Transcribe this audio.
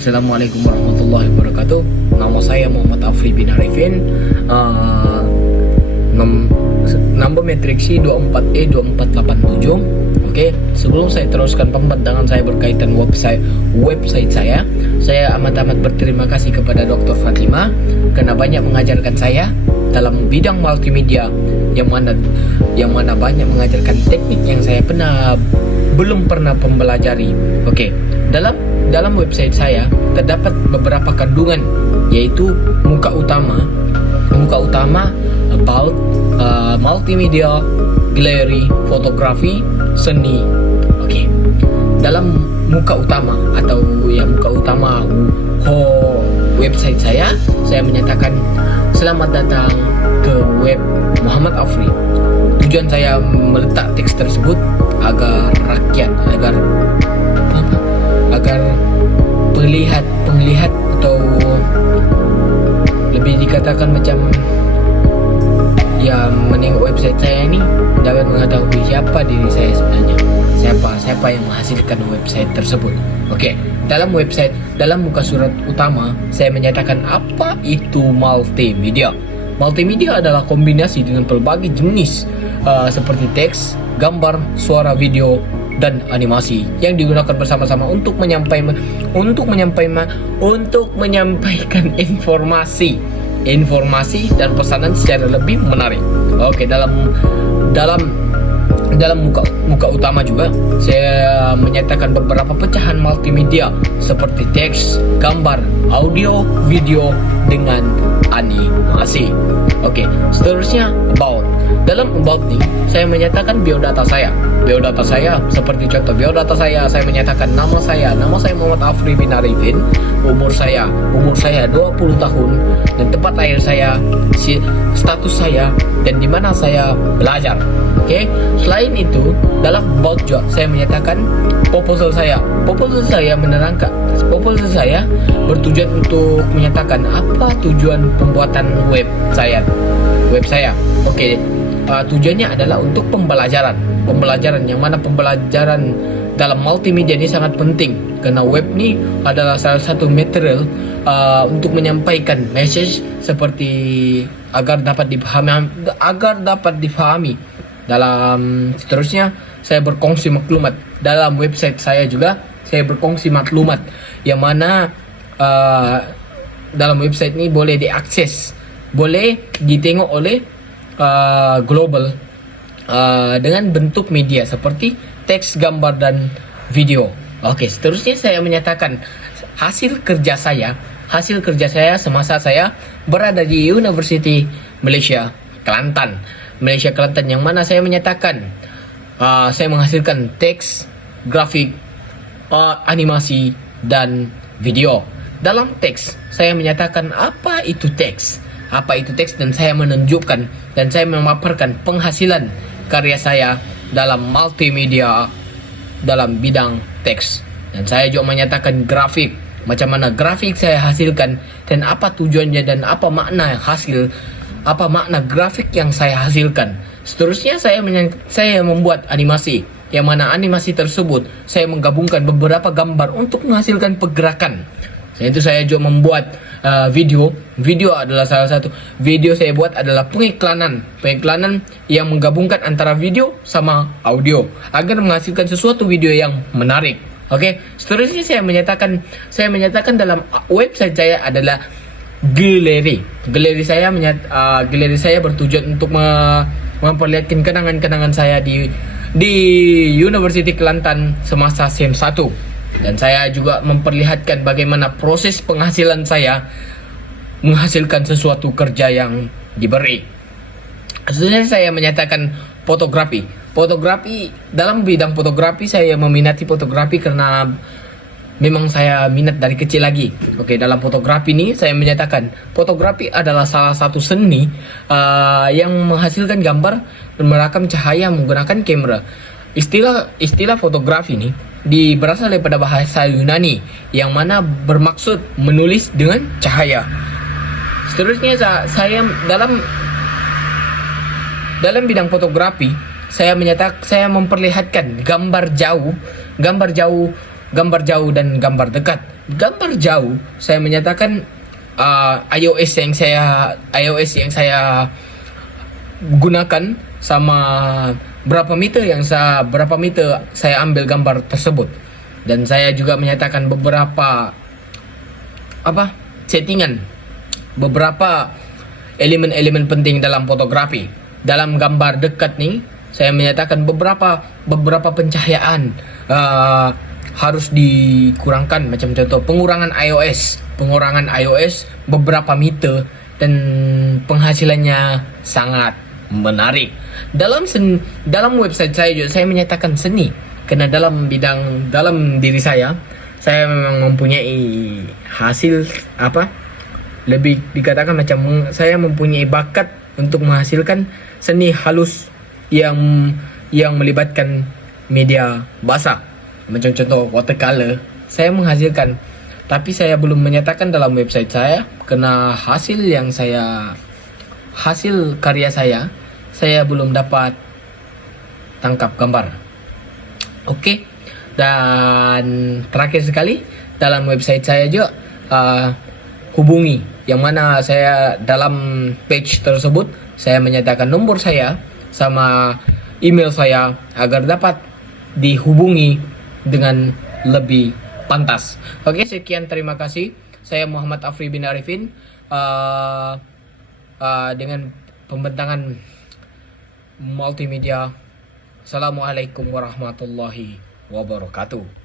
Assalamualaikum warahmatullahi wabarakatuh. Nama saya Muhammad Afri bin Arifin. Nomor matriksi 24E2487. Oke, sebelum saya teruskan pembentangan saya berkaitan website saya amat berterima kasih kepada Dr. Fatima karena banyak mengajarkan saya dalam bidang multimedia yang mana banyak mengajarkan teknik yang saya belum pernah mempelajari. Oke, dalam website saya terdapat beberapa kandungan, yaitu muka utama about multimedia, galeri, fotografi, seni. Oke, dalam muka utama website saya menyatakan selamat datang ke web Muhammad Afri. Tujuan saya meletak teks tersebut agar penglihat atau lebih dikatakan macam yang menengok website saya ini dapat mengetahui siapa diri saya sebenarnya, siapa yang menghasilkan website tersebut. Oke, dalam muka surat utama saya menyatakan apa itu multimedia. Multimedia adalah kombinasi dengan berbagai jenis seperti teks, gambar, suara, video, dan animasi yang digunakan bersama-sama untuk menyampaikan informasi dan pesanan secara lebih menarik. Oke, dalam muka utama juga saya menyatakan beberapa pecahan multimedia seperti teks, gambar, audio, video dengan animasi. Oke, seterusnya about. Dalam about nih saya menyatakan biodata saya seperti contoh biodata saya menyatakan nama saya Muhammad Afri bin Arifin, umur saya 20 tahun, dan tempat lahir saya, status saya, dan di mana saya belajar. Oke, selain itu dalam about juga saya menyatakan proposal saya bertujuan untuk menyatakan apa tujuan pembuatan web saya. Oke, tujuannya adalah untuk pembelajaran yang mana pembelajaran dalam multimedia ini sangat penting karena web ini adalah salah satu material untuk menyampaikan message seperti agar dapat dipahami. Dalam seterusnya saya berkongsi maklumat. Dalam website saya juga saya berkongsi maklumat yang mana dalam website ini boleh diakses, boleh ditengok oleh global dengan bentuk media seperti teks, gambar, dan video. Oke, seterusnya saya menyatakan hasil kerja saya semasa saya berada di University Malaysia Kelantan, yang mana saya menyatakan saya menghasilkan teks, grafik, animasi, dan video. Dalam teks saya menyatakan apa itu teks, dan saya menunjukkan dan saya memaparkan penghasilan karya saya dalam multimedia dalam bidang teks. Dan saya juga menyatakan grafik, macam mana grafik saya hasilkan dan apa tujuannya dan apa makna grafik yang saya hasilkan. Seterusnya saya membuat animasi, yang mana animasi tersebut saya menggabungkan beberapa gambar untuk menghasilkan pergerakan. Selain itu saya juga membuat video adalah salah satu video saya buat adalah pengiklanan yang menggabungkan antara video sama audio agar menghasilkan sesuatu video yang menarik. Oke, seterusnya saya menyatakan dalam website saya adalah galeri saya bertujuan untuk memperlihatkan kenangan saya di University Kelantan semasa SEM 1. Dan saya juga memperlihatkan bagaimana proses penghasilan saya menghasilkan sesuatu kerja yang diberi. Sebenarnya saya menyatakan fotografi. Dalam bidang fotografi saya meminati fotografi karena memang saya minat dari kecil lagi. Oke, dalam fotografi ini saya menyatakan fotografi adalah salah satu seni yang menghasilkan gambar dan merekam cahaya menggunakan kamera. Istilah fotografi ini berasal daripada bahasa Yunani yang mana bermaksud menulis dengan cahaya. Seterusnya saya dalam bidang fotografi saya memperlihatkan gambar jauh dan gambar dekat gambar jauh, saya menyatakan iOS yang saya gunakan sama berapa meter saya ambil gambar tersebut. Dan saya juga menyatakan beberapa settingan, beberapa elemen-elemen penting dalam fotografi. Dalam gambar dekat nih, saya menyatakan beberapa pencahayaan harus dikurangkan, macam contoh pengurangan iOS beberapa meter, dan penghasilannya sangat menarik. Dalam website saya juga saya menyatakan seni, karena dalam diri saya memang mempunyai hasil lebih dikatakan macam saya mempunyai bakat untuk menghasilkan seni halus yang melibatkan media basah, macam contoh watercolor saya menghasilkan. Tapi saya belum menyatakan dalam website saya, karena hasil karya saya belum dapat tangkap gambar. Oke. Dan terakhir sekali, dalam website saya juga hubungi, yang mana saya dalam page tersebut saya menyatakan nomor saya sama email saya agar dapat dihubungi dengan lebih pantas. Oke, sekian, terima kasih. Saya Muhammad Afri bin Arifin dengan pembentangan multimedia. Assalamualaikum warahmatullahi wabarakatuh.